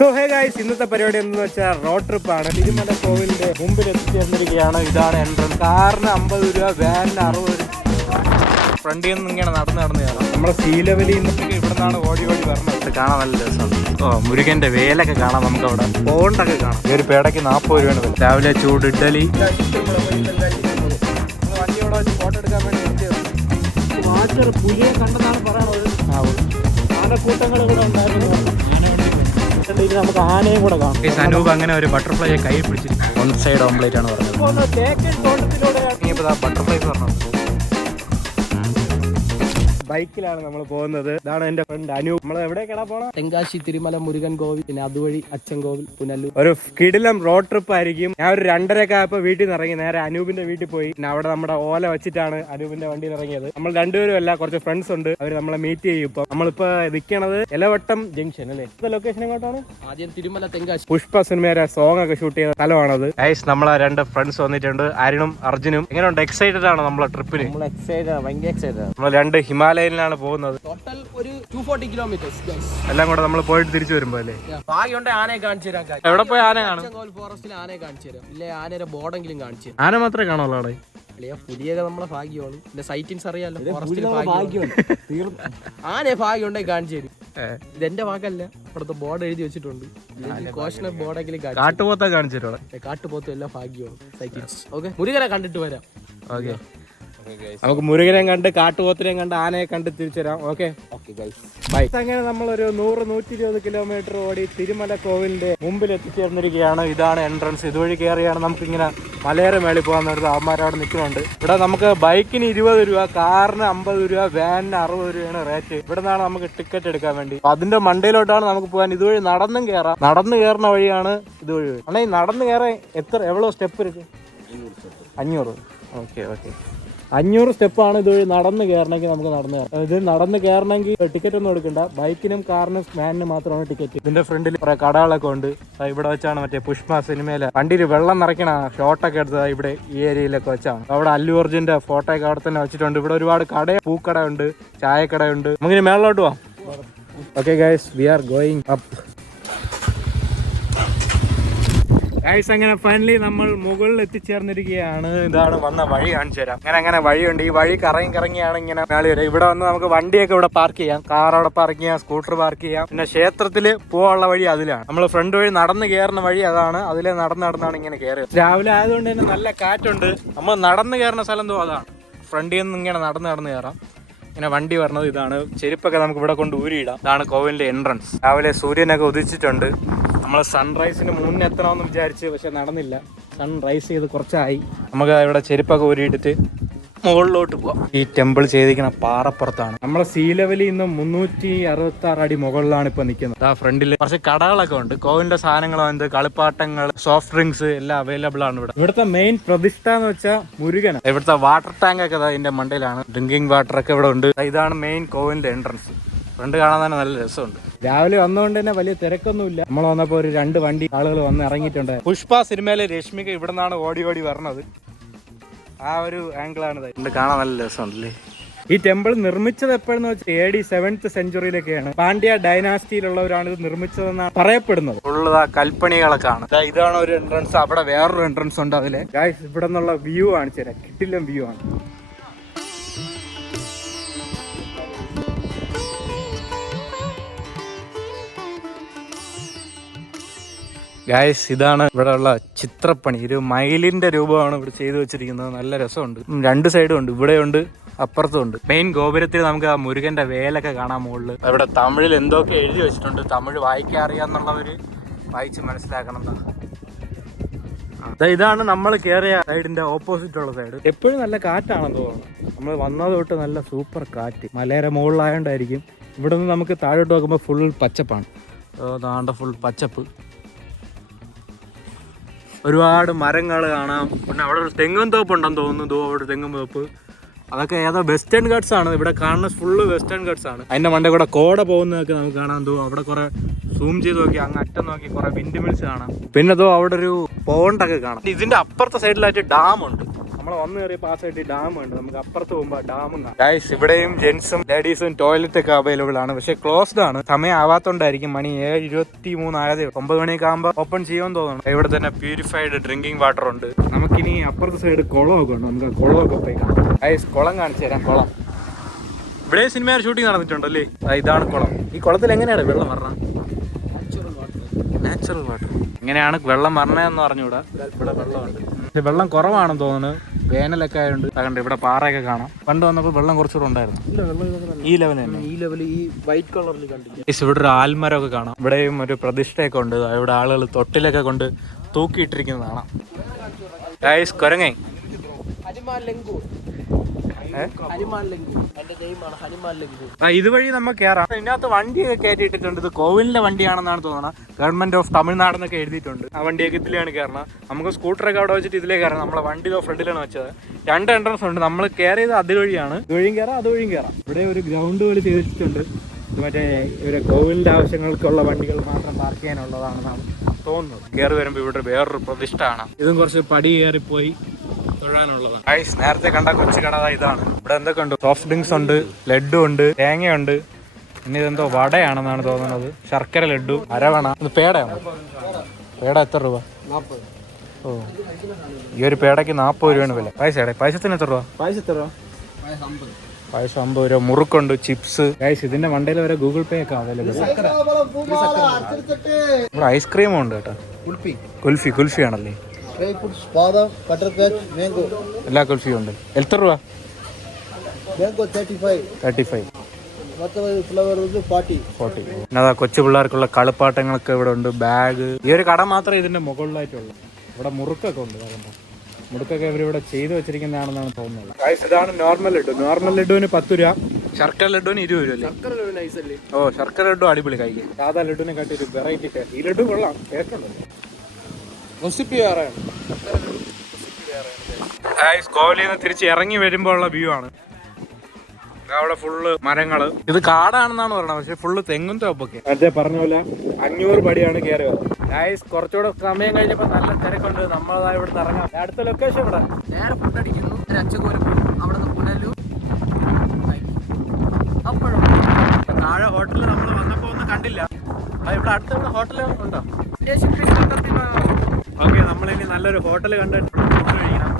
So hey guys, ഇന്നത്തെ പരിപാടി എന്ന് വെച്ചാൽ റോഡ് ട്രിപ്പ് ആണ്. തിരുമല കോവിലിന്റെ മുമ്പിൽ എത്തിച്ചേർന്നിരിക്കുകയാണ്. ഇതാണ് എൻട്രൻസ്. കാറിന് 50 രൂപ, വാനിന് 60 രൂപ. ഫ്രണ്ടിൽ നിന്ന് ഇങ്ങനെ നടന്ന് കയറാം. നമ്മളെ സീ ലെവലിൽ നിന്നൊക്കെ ഇവിടെ നിന്നാണ് ഓടി വരണം. കാണാൻ നല്ല രസമുണ്ട്. മുരുകന്റെ വേലൊക്കെ കാണാം. നമുക്ക് അവിടെ പോണ്ടൊക്കെ കാണാം. ഒരു പേടയ്ക്ക് 40 രൂപയാണ്. രാവിലെ ചൂട് ഇഡ്ഡലി. വണ്ടിയോടെ വെച്ച് ഫോട്ടോ എടുക്കാൻ വേണ്ടി പുലിയെ കണ്ടെന്നാണ് പറയുന്നത്. ആനക്കൂട്ടങ്ങൾ ഇവിടെ ഉണ്ടായിരുന്നു. നമുക്ക് ആനയും കൂടെ കാണാം. അനൂപ് അങ്ങനെ ഒരു ബട്ടർഫ്ലൈയെ കൈ പിടിച്ചിരിക്കും. വൺ സൈഡ് ഓംപ്ലേറ്റ് ആണ് പറഞ്ഞത്. ബട്ടർഫ്ലൈ പറഞ്ഞത്. ബൈക്കിലാണ് നമ്മൾ പോകുന്നത്. ഇതാണ് എന്റെ ഫ്രണ്ട് അനു. നമ്മൾ എവിടേക്കാണ് പോണത്? തെങ്കാശി, തിരുമല, മുരുകൻ കോവിൽ, പിന്നെ അതുവഴി അച്ചൻകോവിൽ, പുനല്ലൂർ. ഒരു കിടിലം റോഡ് ട്രിപ്പ് ആയിരിക്കും. ഞാൻ ഒരു 2:30 ആയപ്പോ വീട്ടിൽ നിന്ന് ഇറങ്ങി നേരെ അനൂപിന്റെ വീട്ടിൽ പോയി. പിന്നെ അവിടെ നമ്മുടെ ഓല വെച്ചിട്ടാണ് അനൂപിന്റെ വണ്ടിയിൽ ഇറങ്ങിയത്. നമ്മൾ രണ്ടുപേരും അല്ല, കുറച്ച് ഫ്രണ്ട്സ് ഉണ്ട്. അവർ നമ്മളെ മീറ്റ് ചെയ്യും. ഇപ്പൊ നമ്മളിപ്പോ നിൽക്കണത് എലവട്ടം ജംഗ്ഷൻ അല്ലേ? ലൊക്കേഷൻ എങ്ങോട്ടാണ്? ആദ്യം തിരുമല, തെങ്കാശി. പുഷ്പ സിനിമയുടെ സോങ് ഒക്കെ ഷൂട്ട് ചെയ്ത സ്ഥലമാണത്. ഗൈസ്, നമ്മളെ 2 ഫ്രണ്ട്സ് വന്നിട്ടുണ്ട്, അരുണും അർജുനും. എങ്ങനെയുണ്ട്? എക്സൈറ്റഡ് ആണ് നമ്മളെ ട്രിപ്പിന്? നമ്മൾ 2 ഹിമാലയനിലാണ് പോകുന്നത്. ടോട്ടൽ ഒരു 240 കിലോമീറ്റേഴ്സ്. എല്ലാം കൂടെ നമ്മൾ പോയിട്ട് തിരിച്ചു വരുമ്പോ അല്ലേ? ഭാഗ്യമുണ്ട് ആനയെ കാണിച്ചു തരാം. എവിടെ പോയി ആന കാണും? ഫോറസ്റ്റിൽ ആനയെ കാണിച്ചു തരാം. ഇല്ലേ ആനയുടെ ബോർഡെങ്കിലും കാണിച്ചു തരാം. ആന മാത്രമേ കാണുള്ളൂ അവിടെ. പുലിയൊക്കെ നമ്മളെ ഭാഗ്യമാണ്. പിന്നെ സൈറ്റിൻസ് അറിയാലോ. ആനയെ ഭാഗ്യം ഉണ്ടെങ്കിൽ കാണിച്ചു തരും. ഇതെന്റെ വാക്കല്ല, ഇവിടുത്തെ ബോർഡ് എഴുതി വെച്ചിട്ടുണ്ട്. കോഷണർ ബോർഡെങ്കിലും കാട്ടുപോത്ത കാണിച്ചു തരും. കാട്ടുപോത്തും എല്ലാം ഭാഗ്യമാണ്. സൈറ്റിൻസ്. ഓക്കെ, മുരുകനെ കണ്ടിട്ട് വരാം. ഓക്കെ, നമുക്ക് മുരുകനെയും കണ്ട് കാട്ടുപോത്തിനെയും കണ്ട് ആനയെ കണ്ട് തിരിച്ചു തരാം. Okay bye. അങ്ങനെ നമ്മളൊരു 100-120 കിലോമീറ്റർ ഓടി തിരുമല കോവിലിന്റെ മുമ്പിൽ എത്തിച്ചേർന്നിരിക്കുകയാണ്. ഇതാണ് എൻട്രൻസ്. ഇതുവഴി കയറിയാണ് നമുക്ക് ഇങ്ങനെ മലയേറെ മേളിൽ പോകാൻ നേരത്ത് അവന്മാരവിടെ നിൽക്കുന്നുണ്ട്. ഇവിടെ നമുക്ക് ബൈക്കിന് 20 രൂപ, കാറിന് 50 രൂപ, വാനിന് 60 രൂപയാണ് റേറ്റ്. ഇവിടെ നിന്നാണ് നമുക്ക് ടിക്കറ്റ് എടുക്കാൻ വേണ്ടി. അതിന്റെ മണ്ടയിലോട്ടാണ് നമുക്ക് പോകാൻ. ഇതുവഴി നടന്നും കയറാം. നടന്നു കയറുന്ന വഴിയാണ് ഇതുവഴി. അല്ലെ നടന്നു കയറാൻ എவ்வளോ സ്റ്റെപ്പ് ഇരിക്കും? 500. ഓക്കെ 500 സ്റ്റെപ്പാണ് ഇതുവഴി നടന്ന് കയറണമെങ്കിൽ. നമുക്ക് നടന്ന് കയറാം. ഇത് നടന്ന് കയറണമെങ്കിൽ ടിക്കറ്റ് ഒന്നും എടുക്കണ്ട. ബൈക്കിനും കാറിനും വാനിനും മാത്രമാണ് ടിക്കറ്റ്. ഇതിന്റെ ഫ്രണ്ടിൽ കുറെ കടകളൊക്കെ ഉണ്ട്. ഇവിടെ വെച്ചാണ് മറ്റേ പുഷ്പ സിനിമയിലെ വണ്ടിയിൽ വെള്ളം നിറയ്ക്കണ ഷോട്ടൊക്കെ എടുത്തത് ഇവിടെ ഈ ഏരിയയിലൊക്കെ വെച്ചാണ്. അവിടെ അല്ലു അർജുന്റെ ഫോട്ടോ ഒക്കെ അവിടെ തന്നെ വെച്ചിട്ടുണ്ട്. ഇവിടെ ഒരുപാട് പൂക്കട ഉണ്ട്, ചായക്കടയുണ്ട്. നമുക്കിനി മേളിലോട്ട് പോവാം. Okay guys, we are going up. Guys, അങ്ങനെ ഫൈനലി നമ്മൾ മുകളിൽ എത്തിച്ചേർന്നിരിക്കുകയാണ്. ഇതാണ് വന്ന വഴി കാണിച്ചു തരാം. അങ്ങനെ വഴിയുണ്ട്. ഈ വഴി കറങ്ങിയാണ് ഇങ്ങനെ മേളി വരെ. ഇവിടെ വന്ന് നമുക്ക് വണ്ടിയൊക്കെ ഇവിടെ പാർക്ക് ചെയ്യാം. കാർ അവിടെ പാർക്ക് ചെയ്യാം, സ്കൂട്ടർ പാർക്ക് ചെയ്യാം. പിന്നെ ക്ഷേത്രത്തിൽ പോകാനുള്ള വഴി അതിലാണ്. നമ്മൾ ഫ്രണ്ട് വഴി നടന്ന് കയറുന്ന വഴി അതാണ്. അതിലെ നടന്നാണ് ഇങ്ങനെ കയറുക. രാവിലെ ആയതുകൊണ്ട് തന്നെ നല്ല കാറ്റുണ്ട്. നമ്മൾ നടന്ന് കയറുന്ന സ്ഥലം എന്തോ അതാണ്. ഫ്രണ്ടിൽ നിന്ന് ഇങ്ങനെ നടന്ന് കയറാം. ഇങ്ങനെ വണ്ടി പറഞ്ഞത് ഇതാണ്. ചെരുപ്പൊക്കെ നമുക്ക് ഇവിടെ കൊണ്ട് ഊരിയിടാം. ഇതാണ് കോവിലിന്റെ എൻട്രൻസ്. രാവിലെ സൂര്യനൊക്കെ ഉദിച്ചിട്ടുണ്ട്. നമ്മൾ സൺറൈസിന് മുന്നേ എത്തണമെന്ന് വിചാരിച്ച്, പക്ഷെ നടന്നില്ല. സൺറൈസ് ചെയ്ത് കുറച്ചായി. നമുക്ക് ഇവിടെ ചെരുപ്പൊക്കെ ഊരിയിട്ടിട്ട് മുകളിലോട്ട് പോവാം. ഈ ടെമ്പിൾ ചെയ്തിരിക്കുന്ന പാറപ്പുറത്താണ്. നമ്മളെ സീ ലെവലിൽ നിന്ന് 366 അടി മുകളിലാണ് ഇപ്പൊ നിൽക്കുന്നത്. ആ ഫ്രണ്ടിൽ കുറച്ച് കടകളൊക്കെ ഉണ്ട്. കോവിലിന്റെ സാധനങ്ങൾ, കളിപ്പാട്ടങ്ങൾ, സോഫ്റ്റ് ഡ്രിങ്ക്സ് എല്ലാം അവൈലബിൾ ആണ് ഇവിടെ. ഇവിടുത്തെ മെയിൻ പ്രതിഷ്ഠ എന്ന് വെച്ചാൽ മുരുകനാണ്. ഇവിടുത്തെ വാട്ടർ ടാങ്ക് ഒക്കെ ഇതിന്റെ മണ്ടയിലാണ്. ഡ്രിങ്കിങ് വാട്ടർ ഒക്കെ ഇവിടെ ഉണ്ട്. ഇതാണ് മെയിൻ കോവിലിന്റെ എൻട്രൻസ്. ഫ്രണ്ട് കാണാൻ തന്നെ നല്ല രസമുണ്ട്. രാവിലെ വന്നുകൊണ്ട് തന്നെ വലിയ തിരക്കൊന്നുമില്ല. നമ്മൾ വന്നപ്പോ ഒരു 2 വണ്ടി ആളുകൾ വന്ന് ഇറങ്ങിയിട്ടുണ്ട്. പുഷ്പ സിനിമയിലെ രശ്മിക ഇവിടെ നിന്നാണ് ഓടി വരണത്. ആ ഒരു ആംഗിളാണ് ഇത്. കാണാൻ നല്ല രസമുണ്ടല്ലേ. ഈ ടെമ്പിൾ നിർമ്മിച്ചത് എപ്പോഴെന്ന് വെച്ചാൽ AD 7th സെഞ്ചുറിയിലൊക്കെയാണ്. പാണ്ഡ്യ ഡൈനാസ്റ്റിയിലുള്ളവരാണ് ഇത് നിർമ്മിച്ചതെന്നാണ് പറയപ്പെടുന്നത്. ഉള്ളത് ആ കൽപ്പണികളൊക്കെ ആണ്. ഇതാണ് ഒരു എൻട്രൻസ്. അവിടെ വേറൊരു എൻട്രൻസ് ഉണ്ട്. അതിലെ ഗൈസ്, ഇവിടെ നിന്നുള്ള വ്യൂ കാണിച്ചു തരാം. കിട്ടില്ല വ്യൂ ആണ്. ഗായ്സ്, ഇതാണ് ഇവിടെ ഉള്ള ചിത്രപ്പണി. ഒരു മയിലിന്റെ രൂപമാണ് ഇവിടെ ചെയ്തു വെച്ചിരിക്കുന്നത്. നല്ല രസമുണ്ട്. 2 സൈഡും ഉണ്ട്. ഇവിടെയുണ്ട്, അപ്പുറത്തും ഉണ്ട്. മെയിൻ ഗോപുരത്തിൽ നമുക്ക് ആ മുരുകന്റെ വേലൊക്കെ കാണാൻ മുകളിൽ. ഇവിടെ തമിഴിൽ എന്തൊക്കെ എഴുതി വെച്ചിട്ടുണ്ട്. തമിഴ് വായിക്കാൻ അറിയാന്നുള്ളവര് വായിച്ച് മനസ്സിലാക്കണം. ഇതാണ് നമ്മൾ കയറിയ സൈഡിന്റെ ഓപ്പോസിറ്റ് ഉള്ള സൈഡ്. എപ്പോഴും നല്ല കാറ്റാണെന്ന് തോന്നുന്നു. നമ്മൾ വന്നത് തൊട്ട് നല്ല സൂപ്പർ കാറ്റ്. മലയുടെ മുകളിലായോണ്ടായിരിക്കും. ഇവിടെ നിന്ന് നമുക്ക് താഴോട്ട് നോക്കുമ്പോൾ ഫുൾ പച്ചപ്പാണ്. താണ്ട ഫുൾ പച്ചപ്പ്. ഒരുപാട് മരങ്ങൾ കാണാം. പിന്നെ അവിടെ ഒരു തെങ്ങും തോപ്പ് ഉണ്ടെന്ന് തോന്നുന്നു. അവിടെ തെങ്ങും തോപ്പ്. അതൊക്കെ ഏതോ വെസ്റ്റേൺ ഗട്ട്സ് ആണ്. ഇവിടെ കാണുന്ന ഫുള്ള് വെസ്റ്റേൺ ഗട്ട്സ് ആണ്. അതിന്റെ മണ്ടേ കൂടെ കോട പോകുന്നതൊക്കെ നമുക്ക് കാണാൻ തോന്നും. അവിടെ കുറെ സൂം ചെയ്ത് നോക്കി അങ്ങ് അറ്റം നോക്കി കുറെ വിൻഡ് മിൽസ് കാണാം. പിന്നെ അവിടെ ഒരു പോണ്ടൊക്കെ കാണാം. ഇതിന്റെ അപ്പുറത്തെ സൈഡിലായിട്ട് ഡാം ഉണ്ട്. നമ്മളെ വന്ന് കയറിയ പാസ്സായിട്ട് ഡാം ഉണ്ട്, നമുക്ക് അപ്പുറത്ത് പോകുമ്പോൾ ഡാമും ഗൈസ്. ഇവിടെയും ജെന്റ്സും ലേഡീസും ടോയ്ലറ്റ് ഒക്കെ അവൈലബിൾ ആണ്, പക്ഷെ ക്ലോസ്ഡ് ആണ്. സമയം ആവാത്തോണ്ടായിരിക്കും. മണി 7:23 ആയതേ. 9 മണിയൊക്കെ ആകുമ്പോൾ ഓപ്പൺ ചെയ്യുമെന്ന് തോന്നുന്നു. ഇവിടെ തന്നെ പ്യൂരിഫൈഡ് ഡ്രിങ്കിങ് വാട്ടർ ഉണ്ട്. നമുക്കിനി അപ്പുറത്തെ സൈഡ് കുളമൊക്കെ ഉണ്ട്, നമുക്ക് കുളമൊക്കെ പോയി കാണാം. ഗൈസ് കുളം കാണിച്ചു തരാം. കുളം ഇവിടെ സിനിമയുടെ ഷൂട്ടിംഗ് നടന്നിട്ടുണ്ടല്ലേ. ഇതാണ് കുളം. ഈ കുളത്തിൽ എങ്ങനെയാണ് വെള്ളം വരണം? Natural water. ഇങ്ങനെയാണ് വെള്ളം വരണതെന്ന് പറഞ്ഞുകൂടാ. ഇവിടെ വെള്ളമുണ്ട്, പക്ഷെ വെള്ളം കുറവാണെന്ന് തോന്നുന്നു. വേനലൊക്കെ ആയതുകൊണ്ട് അതുകൊണ്ട് ഇവിടെ പാറയൊക്കെ കാണാം. പണ്ട് വന്നപ്പോൾ വെള്ളം കുറച്ചുകൂടെ ഉണ്ടായിരുന്നു. ഈ ലെവൽ തന്നെ, ഈ ലെവൽ ഈ വൈറ്റ് കളറിൽ കണ്ടില്ല. ഇവിടെ ഒരു ആൽമരമൊക്കെ കാണാം. ഇവിടെയും ഒരു പ്രതിഷ്ഠയൊക്കെ ഉണ്ട്. ഇവിടെ ആളുകൾ തൊട്ടിലൊക്കെ കൊണ്ട് തൂക്കിയിട്ടിരിക്കുന്നത് കാണാം. ഗൈസ് കൊരങ്ങേ ഇതുവഴി നമുക്ക് കയറാം. ഇതിനകത്ത് വണ്ടിയൊക്കെ കയറ്റിയിട്ടിട്ടുണ്ട്. ഇത് കോവിലിന്റെ വണ്ടിയാണെന്നാണ് തോന്നുന്നത്. ഗവൺമെന്റ് ഓഫ് തമിഴ്നാട് എന്നൊക്കെ എഴുതിയിട്ടുണ്ട്. ആ വണ്ടിയൊക്കെ ഇതിലാണ് കയറണം. നമുക്ക് സ്കൂട്ടറൊക്കെ അവിടെ വെച്ചിട്ട് ഇതിലേ കയറാം. നമ്മളെ വണ്ടി ഫ്രണ്ടിലാണ് വെച്ചത്. 2 എൻട്രൻസ് ഉണ്ട്. നമ്മൾ കയറിയത് അതുവഴിയാണ്. ഇതുവഴിയും കയറാം, അതുവഴിയും കയറാം. ഇവിടെ ഒരു ഗ്രൗണ്ട് പോലെ ചെയ്തിട്ടുണ്ട്. ഇത് മറ്റേ ഇവരെ കോവിലിന്റെ ആവശ്യങ്ങൾക്കുള്ള വണ്ടികൾ മാത്രം പാർക്ക് ചെയ്യാനുള്ളതാണെന്നാണ് തോന്നുന്നത്. കയറി വരുമ്പോൾ ഇവിടെ വേറൊരു പ്രതിഷ്ഠ ആണ്. ഇതും കുറച്ച് പടി കയറിപ്പോയി തൊഴാനുള്ളതാണ്. ഐസ് നേരത്തെ കണ്ട കൊച്ചു കട ഇതാണ്. ഇവിടെ എന്തൊക്കെ ഉണ്ട്? സോഫ്റ്റ് ഡ്രിങ്ക്സ് ഉണ്ട്, ലഡു ഉണ്ട്, തേങ്ങയുണ്ട്. പിന്നെ ഇതെന്തോ വടയാണെന്നാണ് തോന്നുന്നത്. ശർക്കര ലഡു, അരവണ. ഇത് പേടയാണോ? പേട എത്ര രൂപ? 40. ഓ, ഈ ഒരു പേടയ്ക്ക് 40 രൂപയാണ് വില. പായസത്തിന് എത്ര രൂപ? പായസം 50 രൂപ. മുറുക്കുണ്ട്, ചിപ്സ്. ഗൈസ് ഇതിന്റെ മണ്ടയിൽ വരെ ഗൂഗിൾ പേ ഒക്കെ അവൈലബിൾ. ഇവിടെ ഐസ്ക്രീമും ഉണ്ട് കേട്ടോ. കുൽഫി ആണല്ലേ? എല്ലാ കുൽഫിയും ഉണ്ട്. എത്ര രൂപ? 35. പിന്നെ കൊച്ചു പിള്ളേർക്കുള്ള കളിപ്പാട്ടങ്ങളൊക്കെ ഇവിടെ ഉണ്ട്. ബാഗ്. ഈ ഒരു കട മാത്രമേ ഇതിന്റെ മുകളിലായിട്ടുള്ളൂ. ഇവിടെ മുറുക്കൊക്കെ ഉണ്ട്. മുറുക്കൊക്കെ ഇവരിവിടെ ചെയ്തു വെച്ചിരിക്കുന്നതാണെന്നാണ് തോന്നുന്നത്. ഇതാണ് നോർമൽ ലഡു. നോർമൽ ലഡുവിന് 10 രൂപ. ശർക്കര ലഡുവിന് 20 രൂപ അല്ലേ? ഓ, ശർക്കര ലഡു അടിപൊളി കഴിക്കും. സാധാ ലഡുവിനെ കാട്ടി ഒരു വെറൈറ്റി ടേസ്റ്റ്. ഈ ലഡു കൊള്ളാം, ടേസ്റ്റ് ഉണ്ട്. കോവിലിൽ നിന്ന് തിരിച്ച് ഇറങ്ങി വരുമ്പോൾ ഉള്ള വ്യൂ ആണ്. അവിടെ ഫുള്ള് മരങ്ങള്. ഇത് കാടാണെന്നാണ് പറയുന്നത്, പക്ഷെ ഫുള്ള് തെങ്ങും തോപ്പൊക്കെ. നേരത്തെ പറഞ്ഞ പോലെ 500 പടിയാണ് കയറി വരുന്നത്. കുറച്ചുകൂടെ സമയം കഴിഞ്ഞപ്പോ നല്ല തിരക്കുണ്ട്. നമ്മളതാ ഇവിടെ നിന്ന് ഇറങ്ങാം. അടുത്ത ലൊക്കേഷൻ ഇവിടെ നേരെ ഫുഡ് അടിക്കുന്നു. അവിടെ നിന്ന് പുനലൂർ. അപ്പോഴും താഴെ ഹോട്ടലിൽ നമ്മൾ വന്നപ്പോ ഒന്നും കണ്ടില്ല. ഇവിടെ അടുത്ത ഹോട്ടലുകൾ ഉണ്ടോ? ഓക്കെ, നമ്മളിനി നല്ലൊരു ഹോട്ടൽ കണ്ടിട്ട്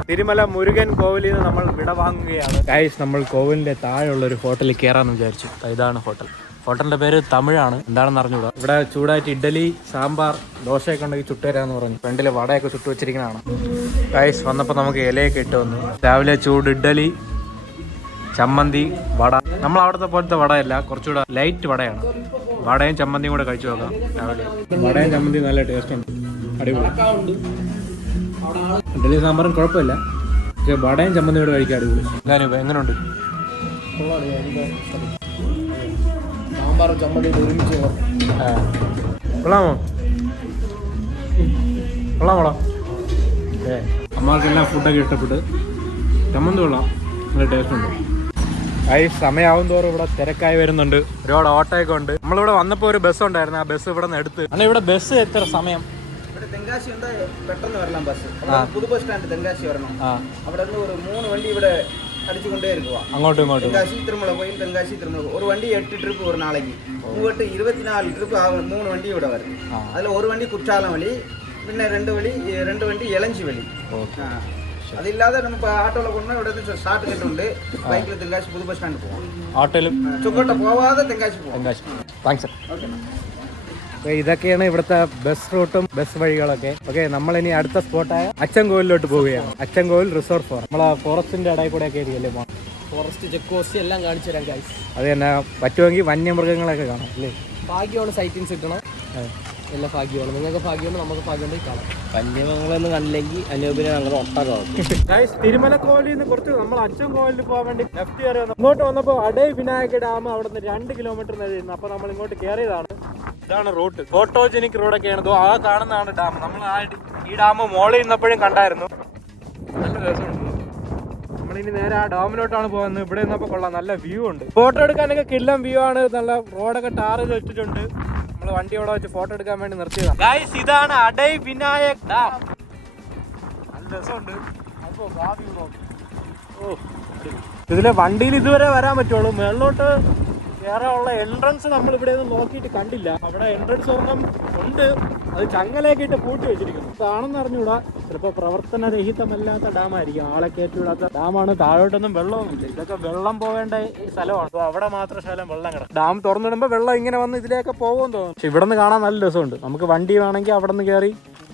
തിരുമല മുരുകൻ കോവിലിൽ നിന്ന് നമ്മൾ വിട വാങ്ങുകയാണ്. ഗൈസ് നമ്മൾ കോവിലിന്റെ താഴെയുള്ള ഒരു ഹോട്ടലിൽ കയറാന്ന് വിചാരിച്ചു. ഇതാണ് ഹോട്ടൽ. ഹോട്ടലിന്റെ പേര് തമിഴാണ്, എന്താണെന്ന് അറിഞ്ഞൂടാ. ഇവിടെ ചൂടായിട്ട് ഇഡ്ഡലി, സാമ്പാർ, ദോശയൊക്കെ ഉണ്ടെങ്കിൽ ചുട്ടുതരാന്ന് പറഞ്ഞു. ഫ്രണ്ടില് വടയൊക്കെ ചുട്ടു വെച്ചിരിക്കുന്നതാണ്. ഗൈസ് വന്നപ്പോൾ നമുക്ക് ഇലയൊക്കെ ഇട്ട് വന്നു. രാവിലെ ചൂട് ഇഡ്ഡലി, ചമ്മന്തി, വട. നമ്മൾ അവിടുത്തെ പോലത്തെ വടയല്ല, കുറച്ചുകൂടെ ലൈറ്റ് വടയാണ്. വടയും ചമ്മന്തിയും കൂടെ കഴിച്ചു നോക്കാം രാവിലെ. വടയും ചമ്മന്തി നല്ല ടേസ്റ്റ് ഉണ്ട്, അടിപൊളി. ഇഡ്ഡലി സാമ്പാറും കുഴപ്പമില്ല, പക്ഷെ വടയും ചമ്മന്തിയും കൂടെ കഴിക്കാൻ അടിപൊളി. എങ്ങനെയുണ്ട്? സാമ്പാറും ചമ്മന്തി ഒരുമിച്ച് കൊള്ളാമോ? കൊള്ളാമോടാ? അമ്മമാർക്കെല്ലാം ഫുഡൊക്കെ ഇഷ്ടപ്പെട്ട്. ചമ്മന്തി കൊള്ളാം, നല്ല ടേസ്റ്റ് ഉണ്ട്. സമയമാവും തോറും ഇവിടെ തിരക്കായി വരുന്നുണ്ട്. ഒരുപാട് ഓട്ടോയൊക്കെ ഉണ്ട്. നമ്മളിവിടെ വന്നപ്പോൾ ഒരു ബസ് ഉണ്ടായിരുന്നു, ആ ബസ് ഇവിടെ നിന്ന് എടുത്ത്. അല്ല ഇവിടെ ബസ് എത്ര സമയം? തെങ്കാശി പെട്ടെന്ന് വരണം ബസ്. പുതു ബസ് സ്റ്റാൻഡ് തെങ്കാശി വരണം. അവിടെ നിന്ന് ഒരു 3 വണ്ടി ഇവിടെ അടിച്ചുകൊണ്ടേ ഇരിക്കുക. അങ്ങോട്ടും ഇങ്ങോട്ടും. തെങ്കാശി തിരുമല പോയി തെങ്കാശി തിരുമല. ஒரு வண்டி 8 ட்ரிப் ஒரு நாளைக்கு. 24 ட்ரிப் 3 வண்டி ഇവിടെ വരും. അതിൽ ഒരു വണ്ടി കുറ്റാലം വഴി, പിന്നെ 2 വണ്ടി എലഞ്ചി വഴി. അതില്ലാതെ നമുക്ക് ആട്ടോയിൽ കൊണ്ടുവന്നാൽ ഇവിടെ സ്റ്റാർട്ട് കിട്ടുന്നുണ്ട്. ബൈക്കിൽ തെങ്കാശി പുതു ബസ് സ്റ്റാൻഡ് പോകാം. ഓട്ടോയിലും ചുക്കോട്ട പോവാതെ തെങ്കാശി പോകാം. Thanks sir. ഇതൊക്കെയാണ് ഇവിടുത്തെ ബസ് റൂട്ടും ബസ് വഴികളൊക്കെ. ഓക്കെ, നമ്മളിനി അടുത്ത സ്പോട്ടായ അച്ചൻകോവിലോട്ട് പോവുകയാണ്. Achankovil resort forest. നമ്മളെ ഫോറസ്റ്റിന്റെ ഇടയിൽ കൂടെ ഒക്കെ ആയിരിക്കും അല്ലേ? ഫോറസ്റ്റ് ചെക്ക് പോസ്റ്റ് എല്ലാം കാണിച്ചു തരാം ഗൈസ്. അത് തന്നെ, പറ്റുമെങ്കിൽ വന്യമൃഗങ്ങളൊക്കെ കാണാം അല്ലേ? ഭാഗ്യമാണ് സൈറ്റിങ്സ് കിട്ടണം. എല്ലാം ഭാഗ്യമാണ്. നിങ്ങൾക്ക് ഭാഗ്യമുണ്ട്, നമുക്ക് ഭാഗ്യമുണ്ടെങ്കിൽ കാണാം. വന്യമൃഗങ്ങളൊന്നും കണ്ടില്ലെങ്കിൽ അനൂപിനെ ഞങ്ങൾ ഒട്ടകം. തിരുമല കോവിലിൽ നിന്ന് കുറച്ച് നമ്മൾ അച്ചൻകോവിലിൽ പോകാൻ വേണ്ടി ലെഫ്റ്റ് കയറി വന്നു. ഇങ്ങോട്ട് വന്നപ്പോൾ അടൈ വിനായക ഡാം അവിടെ നിന്ന് 2 കിലോമീറ്റർ നേടിയിരുന്നു. അപ്പൊ നമ്മൾ ഇങ്ങോട്ട് കയറിയതാണ്. ഇതാണ് റൂട്ട്. ഫോട്ടോജനിക് റോഡൊക്കെയാണ്. ആ കാണുന്നതാണ് ഡാം. നമ്മൾ ഈ ഡാം മോളിൽ നിന്നപ്പോഴും കണ്ടായിരുന്നു. നല്ല രസമുണ്ട്. നമ്മളിനി നേരെ ആ ഡാമിലോട്ടാണ് പോകുന്നത്. ഇവിടെ നിന്നപ്പോൾ കൊള്ളാം, നല്ല വ്യൂ ഉണ്ട്. ഫോട്ടോ എടുക്കാനൊക്കെ കിള്ളം വ്യൂ ആണ്. നല്ല റോഡൊക്കെ ടാർ ചെയ്ത് വെച്ചിട്ടുണ്ട്. നമ്മൾ വണ്ടി അവിടെ വെച്ച് ഫോട്ടോ എടുക്കാൻ വേണ്ടി നിർത്തിയതാണ്. ഗൈസ് ഇതാണ് അടൈ വിനായക് ഡാം. നല്ല രസമുണ്ട്. ഇതിലെ വണ്ടിയിൽ ഇതുവരെ വരാൻ പറ്റുള്ളൂ. മേളിലോട്ട് കയറാനുള്ള എൻട്രൻസ് നമ്മൾ ഇവിടെ ഒന്നും നോക്കിയിട്ട് കണ്ടില്ല. അവിടെ എൻട്രൻസ് ഒരെണ്ണം ഉണ്ട്, അത് ചങ്ങലയൊക്കെ ഇട്ട് പൂട്ടി വെച്ചിരിക്കുന്നു. കാണുന്ന അറിഞ്ഞൂടാ, ചിലപ്പോൾ പ്രവർത്തനരഹിതമല്ലാത്ത ഡാമായിരിക്കും, ആളെ കയറ്റിവിടാത്ത ഡാമാണ്. താഴോട്ടൊന്നും വെള്ളമൊന്നുമില്ല. ഇതൊക്കെ വെള്ളം പോകേണ്ട ഈ സ്ഥലമാണ്. അപ്പോൾ അവിടെ മാത്രം ശകലം വെള്ളം കിടക്കും. ഡാം തുറന്നിടുമ്പോൾ വെള്ളം ഇങ്ങനെ വന്ന് ഇതിലേക്ക് പോകുമെന്ന് തോന്നും. പക്ഷെ ഇവിടെ നിന്ന് കാണാൻ നല്ല രസമുണ്ട്. നമുക്ക് വണ്ടി വേണമെങ്കിൽ അവിടെ നിന്ന് കയറി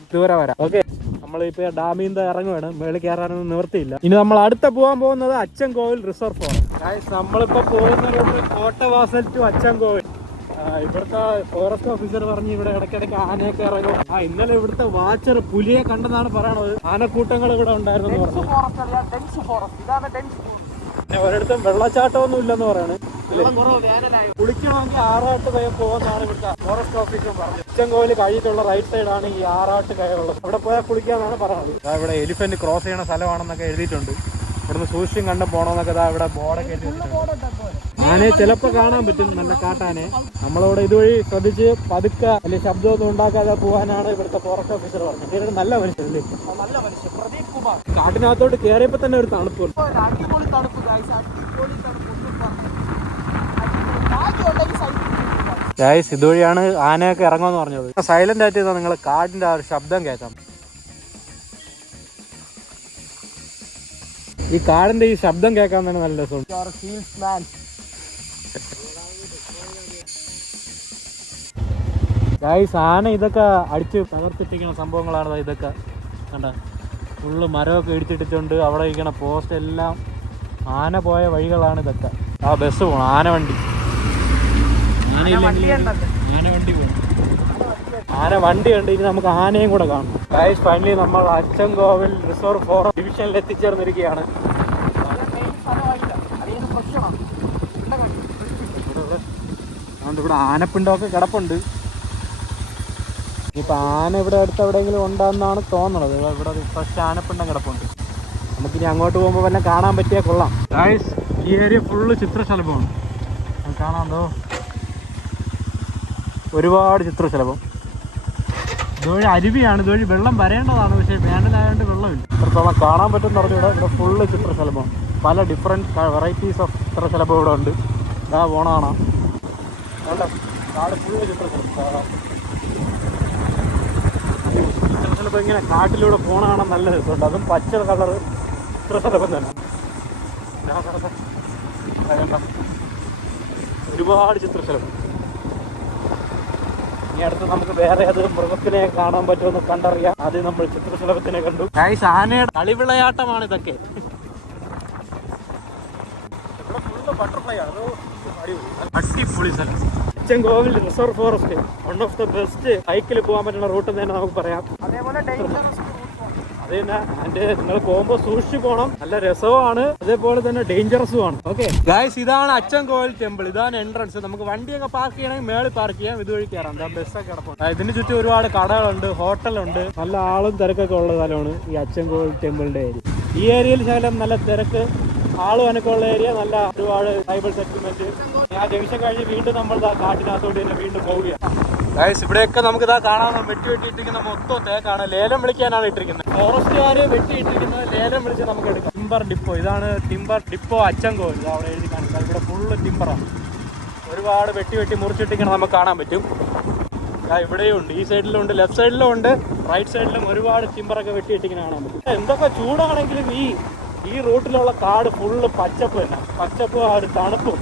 ഇതുവരെ വരാം. ഓക്കെ, നമ്മളിപ്പോൾ ഡാമിൽ നിന്ന് ഇറങ്ങുവാണ്. മേളിൽ കയറാനൊന്നും നിവർത്തിയില്ല. ഇനി നമ്മൾ അടുത്ത പോകാൻ പോകുന്നത് അച്ചൻകോവിൽ റിസർവ് ഫോറസ്റ്റ്. നമ്മളിപ്പോൾ പോകുന്ന റൂട്ട് കോട്ടവാസൽ ടു അച്ചൻകോവിൽ. ഇവിടുത്തെ ഫോറസ്റ്റ് ഓഫീസർ പറഞ്ഞ് ഇവിടെ ഇടയ്ക്കിടയ്ക്ക് ആനയൊക്കെ ഇറങ്ങും. ഇന്നലെ ഇവിടുത്തെ വാച്ചർ പുലിയെ കണ്ടെന്നാണ് പറയണത്. ആനക്കൂട്ടങ്ങൾ ഇവിടെ ഉണ്ടായിരുന്നു പറഞ്ഞു. ഒരിടത്തും വെള്ളച്ചാട്ടമൊന്നും ഇല്ലെന്ന് പറയാണ്. കുളിക്കണമെങ്കിൽ ആറാട്ട് കയ പോകുന്നതാണ് ഇവിടുത്തെ ഫോറസ്റ്റ് ഓഫീസർ പറഞ്ഞത്. അച്ചൻകോവിൽ കഴിഞ്ഞിട്ടുള്ള റൈറ്റ് സൈഡാണ് ഈ ആറാട്ട് കയുള്ളത്. അവിടെ പോയാൽ കുളിക്കാന്നാണ് പറയുന്നത്. ഇവിടെ എലിഫന്റ് ക്രോസ് ചെയ്യണ സ്ഥലമാണെന്നൊക്കെ എഴുതിയിട്ടുണ്ട്. ഇവിടുന്ന് സൂക്ഷിച്ചും കണ്ട് പോകണമെന്നൊക്കെ ഇവിടെ ബോർഡൊക്കെ എഴുതിയിട്ടുണ്ട്. ആനയെ ചിലപ്പോൾ കാണാൻ പറ്റും, നല്ല കാട്ടാനെ. നമ്മളവിടെ ഇതുവഴി ശ്രദ്ധിച്ച് പതുക്കെ അല്ലെങ്കിൽ ശബ്ദമൊന്നും ഉണ്ടാക്കാതെ പോകാനാണ് ഇവിടുത്തെ ഫോറസ്റ്റ് ഓഫീസർ പറഞ്ഞത്. ഇവരുടെ നല്ല മനുഷ്യരല്ലേ, നല്ല മനുഷ്യൻ പ്രദീപ് കുമാർ. കാട്ടിനകത്തോട്ട് കയറിയപ്പോൾ തന്നെ ഒരു തണുപ്പ്. ഗൈസ്, ഇതുവഴിയാണ് ആനയൊക്കെ ഇറങ്ങുമെന്ന് പറഞ്ഞത്. സൈലന്റ് ആയിട്ട് ചെയ്താൽ നിങ്ങൾ കാടിന്റെ ആ ഒരു ശബ്ദം കേൾക്കാം. ഈ കാടിന്റെ ഈ ശബ്ദം കേൾക്കാൻ തന്നെ നല്ല രസമുണ്ട്. ഗൈസ്, ആന ഇതൊക്കെ അടിച്ച് തകർത്തിട്ടിരിക്കുന്ന സംഭവങ്ങളാണ് ഇതൊക്കെ. കണ്ട, ഫുള്ള് മരമൊക്കെ ഇടിച്ചിട്ടിട്ടുണ്ട്. അവിടെ ഇരിക്കണ പോസ്റ്റ് എല്ലാം ആന പോയ വഴികളാണ് ഇതൊക്കെ. ആ ബസ് പോകണം, ആനവണ്ടി. ആനവണ്ടി പോകണം, ആനവണ്ടി ഉണ്ട്. ഇനി നമുക്ക് ആനയും കൂടെ കാണണം. ഗൈസ്, ഫൈനലി നമ്മൾ അച്ചൻകോവിൽ റിസർവ് ഫോറസ്റ്റ് ഡിവിഷനിൽ എത്തിച്ചേർന്നിരിക്കുകയാണ്. അതുകൊണ്ട് ഇവിടെ ആനപ്പിണ്ടമൊക്കെ കിടപ്പുണ്ട്. ഇപ്പം ആന ഇവിടെ അടുത്ത് എവിടെയെങ്കിലും ഉണ്ടെന്നാണ് തോന്നണത്. ഇവിടെ ഫ്രഷ് ആനപ്പിണ്ടം കിടപ്പുണ്ട്. നമുക്കിനി അങ്ങോട്ട് പോകുമ്പോൾ വല്ല കാണാൻ പറ്റിയാൽ കൊള്ളാം. ഗൈസ്, ഈ ഏരിയ ഫുള്ള് ചിത്രശലഭമാണ്. അത് കാണാമോ? ഒരുപാട് ചിത്രശലഭം. ഇതുവഴി അരുവിയാണ്, ഇതുവഴി വെള്ളം വരേണ്ടതാണ്. പക്ഷേ വേനലായതുകൊണ്ട് വെള്ളമില്ല. ഇത്രത്തോളം കാണാൻ പറ്റുമെന്ന് പറഞ്ഞിവിടെ ഇവിടെ ഫുള്ള് ചിത്രശലഭം. പല ഡിഫറെൻറ്റ് വെറൈറ്റീസ് ഓഫ് ചിത്രശലഭം ഇവിടെ ഉണ്ട്. ഇതാ പോണാണ് കാട് ഫുള്ള് ചിത്രശലഭം. ചിത്രശലഭം ഇങ്ങനെ കാട്ടിലൂടെ പോണാണ് നല്ല രസമുണ്ട്. അതും പച്ച കളർ ചിത്രശലഭം തന്നെ. ഒരുപാട് ചിത്രശലഭം. ഇനി അടുത്ത് നമുക്ക് വേറെ അത് മൃഗത്തിനെ കാണാൻ പറ്റുമെന്ന് കണ്ടറിയാം. ആദ്യം നമ്മൾ ചിത്രശലഭത്തിനെ കണ്ടു. ഗൈസ്, ആനയുടെ കളിവിളയാട്ടമാണ് ഇതൊക്കെ. ഇവിടെ ഫുള്ള് ബട്ടർഫ്ലൈ ആണ്. അടിപൊളി സ്ഥലം. Achankovil reserve forest one of the best ഹൈക്കിൽ പോകാൻ പറ്റുന്ന റൂട്ട് എന്ന് തന്നെ നമുക്ക് പറയാം. അതേപോലെ അത് തന്നെ അതിന്റെ നിങ്ങൾ പോകുമ്പോൾ സൂക്ഷിച്ചു പോകണം. നല്ല രസവുമാണ്, അതേപോലെ തന്നെ ഡേഞ്ചറസും ആണ്. ഓക്കെ ഗൈസ്, ഇതാണ് അച്ചൻകോവിൽ ടെമ്പിൾ. ഇതാണ് എൻട്രൻസ്. നമുക്ക് വണ്ടിയൊക്കെ പാർക്ക് ചെയ്യണമെങ്കിൽ മേളിൽ പാർക്ക് ചെയ്യാം, ഇതുവഴി കയറാം. ബസ്സൊക്കെ കിടപ്പുണ്ട്. ഇതിന് ചുറ്റും ഒരുപാട് കടകളുണ്ട്, ഹോട്ടലുണ്ട്. നല്ല ആളും തിരക്കൊക്കെ ഉള്ള സ്ഥലമാണ് ഈ അച്ചൻകോവിൽ ടെമ്പിളിന്റെ ഏരിയ. ഈ ഏരിയയിൽ ശകലം നല്ല തിരക്ക്, ആളും അനക്കമുള്ള ഏരിയ. നല്ല ഒരുപാട് ട്രൈബൽ സെറ്റിൽമെന്റ്. ആ ജംഗ്ഷൻ കഴിഞ്ഞ് വീണ്ടും നമ്മൾ കാട്ടിനകത്തോട്ട് തന്നെ വീണ്ടും പോവുകയാണ്. ഗൈസ്, ഇവിടെയൊക്കെ നമുക്ക് ഇതാ കാണാൻ വെട്ടിയിട്ടിരിക്കുന്ന മൊത്തം തേക്കാണ്. ലേലം വിളിക്കാനാണ് ഇട്ടിരിക്കുന്നത്. ഫോറസ്റ്റുകാർ വെട്ടിയിട്ടിരിക്കുന്നത് ലേലം വിളിച്ച് നമുക്ക് എടുക്കാം. ടിമ്പർ ഡിപ്പോ, ഇതാണ് ടിമ്പർ ഡിപ്പോ അച്ചൻകോവിൽ. അവിടെ എഴുതി കാണിക്കാം. ഇവിടെ ഫുള്ള് ടിമ്പറാണ്. ഒരുപാട് വെട്ടി മുറിച്ചിട്ടിരിക്കണം നമുക്ക് കാണാൻ പറ്റും. ഇവിടെയും ഉണ്ട്, ഈ സൈഡിലും ഉണ്ട്, ലെഫ്റ്റ് സൈഡിലും ഉണ്ട്, റൈറ്റ് സൈഡിലും ഒരുപാട് ടിമ്പറൊക്കെ വെട്ടിയിട്ടിങ്ങനെ കാണാൻ പറ്റും. എന്തൊക്കെ ചൂടാണെങ്കിലും ഈ റൂട്ടിലുള്ള കാട് ഫുള്ള് പച്ചപ്പ് തന്നെ. പച്ചപ്പും ആ ഒരു തണുപ്പും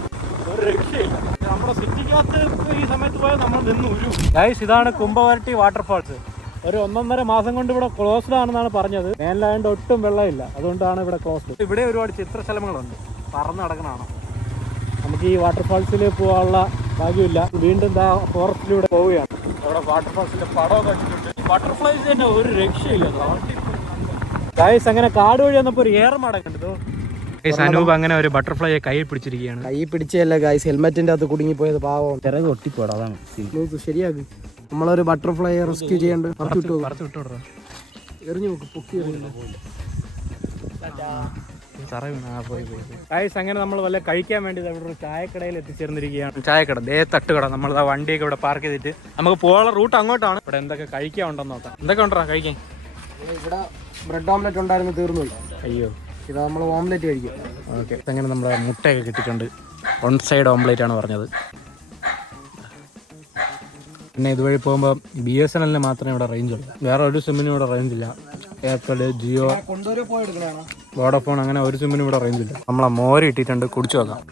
ഒരു രക്ഷയില്ല. നമ്മുടെ സിറ്റിക്കകത്ത് ഈ സമയത്ത് പോയാൽ നമ്മൾ നിന്ന് ഉരു. ഗൈസ്, ഇതാണ് കുംഭവരട്ടി വാട്ടർഫാൾസ്. ഒരു 1.5 മാസം കൊണ്ട് ഇവിടെ ക്ലോസ്ഡ് ആണെന്നാണ് പറഞ്ഞത്. വേനലായതുകൊണ്ട് ഒട്ടും വെള്ളമില്ല, അതുകൊണ്ടാണ് ഇവിടെ ക്ലോസ്ഡ്. ഇവിടെ ഒരുപാട് ചിത്രശലഭങ്ങളുണ്ട്, പറന്ന് നടക്കണതാണ്. നമുക്ക് ഈ വാട്ടർഫാൾസിൽ പോകാനുള്ള ഭാഗ്യമില്ല. വീണ്ടും ഫോറസ്റ്റിലൂടെ പോവുകയാണ്. അവിടെ വാട്ടർഫാൾസിന്റെ പടമൊക്കെ വെച്ചിട്ടുണ്ട്. ബട്ടർഫ്ലൈസ് തന്നെ ഒരു രക്ഷയില്ല. ഗൈസ്, അങ്ങനെ കാട് വഴി വന്നപ്പോൾ ഒരു ഏറമാടം കണ്ടു. അനൂപ് അങ്ങനെ ഒരു ബട്ടർഫ്ലൈയെ കൈ പിടിച്ചിരിക്കുകയാണ്. കൈ പിടിച്ചല്ല ഗൈസ്, ഹെൽമെറ്റിന്റെ അകത്ത് കുടുങ്ങിപ്പോയത് പാവം. ചിറക് ഒട്ടിപ്പോടാ, അതാണ് ശരിയാക്കി. നമ്മളൊരു ബട്ടർഫ്ലൈ റെസ്ക്യൂ ചെയ്യണ്ട്. എറിഞ്ഞു നോക്ക്, പൊക്കി ഗൈസ്, അങ്ങനെ നമ്മൾ വല്ല കഴിക്കാൻ വേണ്ടി ഇവിടെ ഒരു ചായക്കടയിൽ എത്തിച്ചേർന്നിരിക്കുകയാണ്. ചായക്കട, തട്ടുകട. നമ്മൾ ആ വണ്ടിയൊക്കെ ഇവിടെ പാർക്ക് ചെയ്തിട്ട് നമുക്ക് പോകാനുള്ള റൂട്ട് അങ്ങോട്ടാണ്. ഇവിടെ എന്തൊക്കെ കഴിക്കാൻ ഉണ്ടെന്ന് നോക്കാം. എന്തൊക്കെ ഉണ്ടോ കഴിക്കാൻ? ഇവിടെ ബ്രെഡ് ഓംലെറ്റ് ഉണ്ടായിരുന്നു, തീർന്നു. അയ്യോ, ഇത് നമ്മൾ ഓംലെറ്റ് കഴിക്കും. ഓക്കെ. അങ്ങനെ നമ്മുടെ മുട്ടയൊക്കെ കിട്ടിയിട്ടുണ്ട്. വൺ സൈഡ് ഓംലേറ്റ് ആണ് പറഞ്ഞത്. പിന്നെ ഇതുവഴി പോകുമ്പോൾ BSNL മാത്രമേ ഇവിടെ റേഞ്ച് ഉള്ളൂ, വേറെ ഒരു സിമ്മിനും ഇവിടെ റേഞ്ച് ഇല്ല. എയർടെൽ, ജിയോ, വോഡഫോൺ അങ്ങനെ ഒരു സിമ്മിനും ഇവിടെ റേഞ്ച് ഇല്ല. നമ്മളെ മോര് ഇട്ടിട്ടുണ്ട്, കുടിച്ചു നോക്കാം.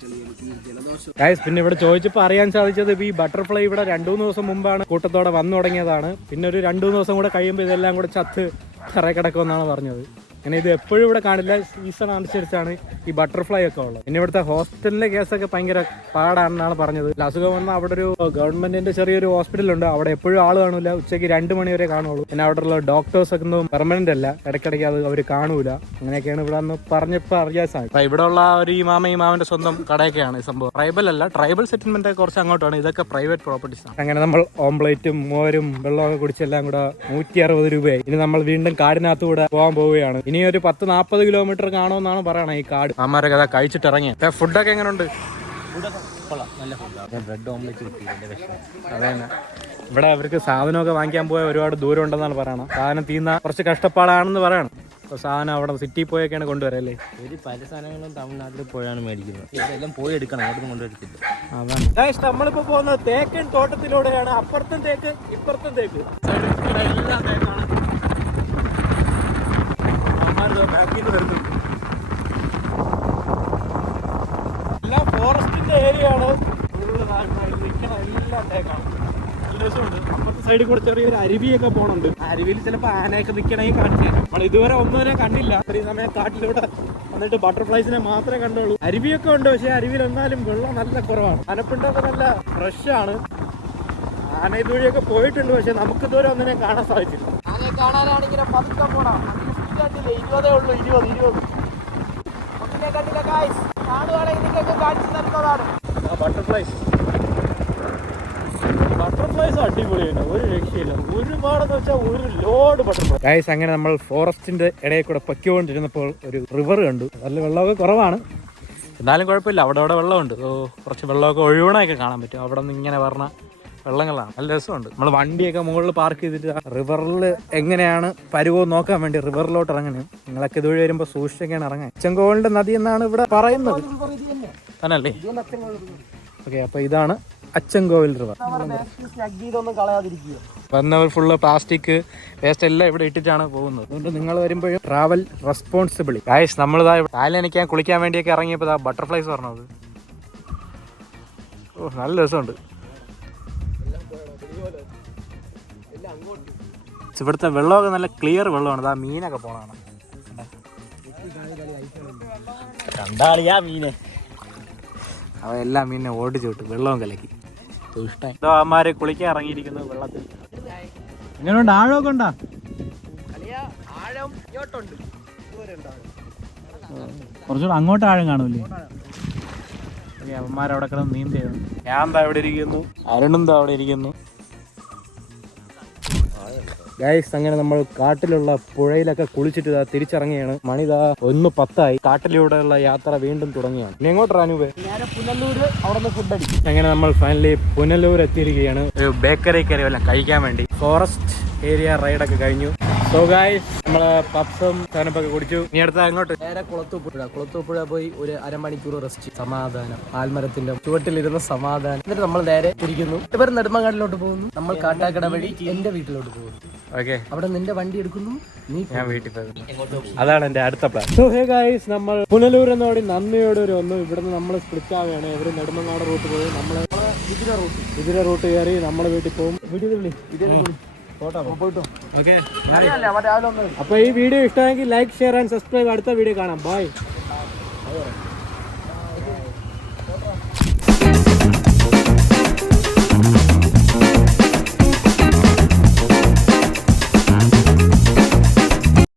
ഗൈസ്, പിന്നെ ഇവിടെ ചോദിച്ചപ്പോൾ അറിയാൻ സാധിച്ചത് ഈ ബട്ടർഫ്ലൈ ഇവിടെ 2-3 ദിവസം മുമ്പാണ് കൂട്ടത്തോടെ വന്നു തുടങ്ങിയതാണ്. പിന്നെ ഒരു 2-3 ദിവസം കൂടെ കഴിയുമ്പോൾ ഇതെല്ലാം കൂടെ ചത്ത് കറ കിടക്കുമെന്നാണ് പറഞ്ഞത്. അങ്ങനെ ഇത് എപ്പോഴും ഇവിടെ കാണില്ല, സീസൺ അനുസരിച്ചാണ് ഈ ബട്ടർഫ്ലൈ ഒക്കെ ഉള്ളത്. പിന്നെ ഇവിടുത്തെ ഹോസ്പിറ്റലിലെ കേസൊക്കെ ഭയങ്കര പാടാണെന്നാണ് പറഞ്ഞത്. അസുഖം വന്നാൽ അവിടെ ഒരു ഗവൺമെന്റിന്റെ ചെറിയൊരു ഹോസ്പിറ്റലുണ്ട്, അവിടെ എപ്പോഴും ആൾ കാണില്ല, ഉച്ചയ്ക്ക് 2 മണി വരെ കാണുള്ളൂ. പിന്നെ അവിടെ ഉള്ള ഡോക്ടേഴ്സ് ഒക്കെ ഒന്നും പെർമനന്റ് അല്ല, ഇടയ്ക്കിടയ്ക്ക് അത് അവർ കാണൂല. അങ്ങനെയൊക്കെയാണ് ഇവിടെ ഒന്ന് പറഞ്ഞപ്പോൾ അറിയാൻ സാധിക്കും. ഇവിടെ ഉള്ള ഒരു ഈ മാമന്റെ സ്വന്തം കടയൊക്കെയാണ് ഈ സംഭവം. ട്രൈബൽ അല്ല, ട്രൈബൽ സെറ്റിൽമെന്റ് ഒക്കെ കുറച്ച് അങ്ങോട്ടാണ്. ഇതൊക്കെ പ്രൈവറ്റ് പ്രോപ്പർട്ടീസ് ആണ്. അങ്ങനെ നമ്മൾ ഓംപ്ലേറ്റും മോരും വെള്ളമൊക്കെ കുടിച്ചെല്ലാം കൂടെ 160 രൂപയായി. ഇനി നമ്മൾ വീണ്ടും കാടിനകത്ത് കൂടെ പോകാൻ പോവുകയാണ്. ഇനി ഒരു 10-40 കിലോമീറ്റർ കാണുമെന്നാണ് പറയണത് ഈ കാട്. അമ്മമാരൊക്കെ അതാ കഴിച്ചിട്ട് ഇറങ്ങി. ഫുഡൊക്കെ എങ്ങനെയുണ്ട്? ബ്രെഡ് ഓംലെറ്റ് കിട്ടി. അതെ തന്നെ. ഇവിടെ അവർക്ക് സാധനമൊക്കെ വാങ്ങിക്കാൻ പോയാൽ ഒരുപാട് ദൂരം ഉണ്ടെന്നാണ് പറയണം. സാധനം തീർന്ന കുറച്ച് കഷ്ടപ്പാടാണെന്ന് പറയണം. അപ്പോൾ സാധനം അവിടെ സിറ്റി പോയൊക്കെയാണ് കൊണ്ടുവരല്ലേ. പല സാധനങ്ങളും തമിഴ്നാട്ടിൽ പോയാണ് മേടിക്കുന്നത്. ഇതെല്ലാം പോയി എടുക്കണം, അവിടെ കൊണ്ടുവരത്തില്ല. അതാണ് നമ്മളിപ്പോ പോകുന്നത് തേക്കൻ തോട്ടത്തിലൂടെയാണ്. അപ്പുറത്തും തേക്ക്, ഇപ്പുറത്തും തേക്ക്. എല്ലാം തേക്കാണ്. എല്ലാം ഫോറസ്റ്റിന്റെ ഏരിയ ആണ്. എല്ലാം തേക്കാണ്. അപ്പുറത്തെ സൈഡിൽ കൂടെ ചെറിയൊരു അരുവിയൊക്കെ പോകണുണ്ട്. അരുവിയിൽ ചിലപ്പോൾ ആനയൊക്കെ നിൽക്കണമെങ്കിൽ കാണിച്ചു തരാം. നമ്മൾ ഇതുവരെ ഒന്നുവരെ കണ്ടില്ല. ഇത്രയും സമയം കാട്ടിലൂടെ വന്നിട്ട് ബട്ടർഫ്ലൈസിനെ മാത്രമേ കണ്ടുള്ളൂ. അരുവിയൊക്കെ ഉണ്ട്, പക്ഷേ അരുവിയിൽ എന്നാലും വെള്ളം നല്ല കുറവാണ്. ആനപ്പിണ്ടൊക്കെ നല്ല ഫ്രഷ് ആണ്. ആന ഇതുവഴിയൊക്കെ പോയിട്ടുണ്ട്, പക്ഷെ നമുക്ക് ഇതുവരെ ഒന്നിനെ കാണാൻ സാധിച്ചില്ല. ആനയെ കാണാനാണെങ്കിൽ പതുക്കെ പോടാം. 20 ഉള്ളൂ, 20 ഒന്നിനെ കണ്ടില്ല ഗായ്സ്. കാണുവാണെങ്കിൽ നിങ്ങൾക്ക് കാണിച്ചു തരുന്നതാണ് ബട്ടർഫ്ലൈസ്. അടിപൊളിയാണ്, ഒരു രക്ഷയില്ല. ഒരുപാടെന്ന് വെച്ചാൽ ഒരു ലോഡ് ബട്ടർഫ്ലൈ. ഗായ്സ്, അങ്ങനെ നമ്മൾ ഫോറസ്റ്റിന്റെ ഇടയിൽ കൂടെ പൊയ്ക്കൊണ്ടിരുന്നപ്പോൾ ഒരു റിവർ കണ്ടു. നല്ല വെള്ളമൊക്കെ കുറവാണ്, എന്നാലും കുഴപ്പമില്ല. അവിടെ വെള്ളമുണ്ട്. കുറച്ച് വെള്ളമൊക്കെ ഒഴുകണമൊക്കെ കാണാൻ പറ്റും. അവിടെ നിന്ന് ഇങ്ങനെ പറഞ്ഞ വെള്ളങ്ങളാണ്, നല്ല രസമുണ്ട്. നമ്മൾ വണ്ടിയൊക്കെ മുകളിൽ പാർക്ക് ചെയ്തിട്ട് റിവറിൽ എങ്ങനെയാണ് പരുവം നോക്കാൻ വേണ്ടി റിവറിലോട്ട് ഇറങ്ങുന്നത്. നിങ്ങളൊക്കെ ഇതുവഴി വരുമ്പോൾ സൂക്ഷിച്ചൊക്കെയാണ് ഇറങ്ങാൻ. അച്ചൻകോവിലിന്റെ നദി എന്നാണ് ഇവിടെ പറയുന്നത്, തന്നല്ലേ? ഓക്കെ, അപ്പൊ ഇതാണ് അച്ചൻകോവിൽ റിവർ. വന്നവർ ഫുള്ള് പ്ലാസ്റ്റിക് വേസ്റ്റ് എല്ലാം ഇവിടെ ഇട്ടിട്ടാണ് പോകുന്നത്. അതുകൊണ്ട് നിങ്ങൾ വരുമ്പോഴും ട്രാവൽ റെസ്പോൺസിബിളി. ഗായ്സ്, നമ്മളിതാ കാലിനനയ്ക്കാൻ കുളിക്കാൻ വേണ്ടിയൊക്കെ ഇറങ്ങിയപ്പോൾ ബട്ടർഫ്ലൈസ് പറഞ്ഞത്. നല്ല രസമുണ്ട്. ഇവിടുത്തെ വെള്ളമൊക്കെ നല്ല ക്ലിയർ വെള്ളമാണ്. ആ മീനൊക്കെ പോണാണ്. കണ്ടാളിയാ മീനെ. അവ എല്ലാ മീനിനെ ഓടിച്ചു വിട്ടു, വെള്ളവും കലക്കി. ഇഷ്ടമായി. ഇതോ അമ്മമാര് കുളിക്കാൻ ഇറങ്ങിയിരിക്കുന്നു വെള്ളത്തിൽ. എങ്ങനെയുണ്ട്? ആഴമൊക്കെ ഉണ്ടാ? കുറച്ചുകൂടെ അങ്ങോട്ട് ആഴം കാണൂല്ലേ? അവന്മാരവിടെ കിടന്ന് നീന്തിയാണ്. ഞാൻ എന്താ ഇവിടെ ഇരിക്കുന്നു, അരുണെന്താ അവിടെ ഇരിക്കുന്നു. ഗൈസ്, അങ്ങനെ നമ്മൾ കാട്ടിലുള്ള പുഴയിലൊക്കെ കുളിച്ചിട്ട് തിരിച്ചിറങ്ങിയാണ്. മണിതാ 1:10. കാട്ടിലൂടെയുള്ള യാത്ര വീണ്ടും തുടങ്ങിയാണ്. ഇനി എങ്ങോട്ടാ അനൂപേ? പുനലൂര്, അവിടെ നിന്ന് ഫുഡ് അടിക്കും. അങ്ങനെ നമ്മൾ ഫൈനലി പുനലൂർ എത്തിയിരിക്കുകയാണ്. ഒരു ബേക്കറി കയറി വല്ല കഴിക്കാൻ വേണ്ടി. ഫോറസ്റ്റ് ഏരിയ റൈഡൊക്കെ കഴിഞ്ഞു. സോ ഗൈസ്, നമ്മള് പപ്സും സാധനപ്പൊക്കെ കുടിച്ചു. ഇനി അടുത്ത അങ്ങോട്ട് നേരെ കുളത്തൂപ്പുഴ പോയി ഒരു അരമണിക്കൂർ റെസ്റ്റ്. സമാധാനം, ആൽമരത്തിന്റെ ചുവട്ടിലിരുന്ന സമാധാനം. എന്നിട്ട് നമ്മൾ നേരെ തിരിക്കുന്നു. ഇവർ നെടുമങ്ങാടിലോട്ട് പോകുന്നു, നമ്മൾ കാട്ടാക്കട വഴി എന്റെ വീട്ടിലോട്ട് പോകുന്നു. ഓക്കെ, അവിടെ നിന്റെ വണ്ടി എടുക്കുന്നു, ഞാൻ വീട്ടിൽ പോകുന്നു. അതാണ് എന്റെ അടുത്ത പ്ലാൻ. സോ ഹേ ഗൈസ്, നമ്മൾ പുനലൂർ എന്നോട് നന്ദിയോടെ വന്നു. ഇവിടുന്ന് നമ്മൾ സ്പ്ലിറ്റ് ആവുകയാണ്. ഇവർ നെടുമങ്ങാട് റൂട്ട് പോയി, നമ്മള് ഇതിലെ റൂട്ട് കയറി നമ്മളെ വീട്ടിൽ പോകും. അപ്പൊ ഈ വീഡിയോ ഇഷ്ടമെങ്കിൽ ലൈക്ക്, ഷെയർ ആൻഡ് സബ്സ്ക്രൈബ്. അടുത്ത വീഡിയോ കാണാം. ബൈ.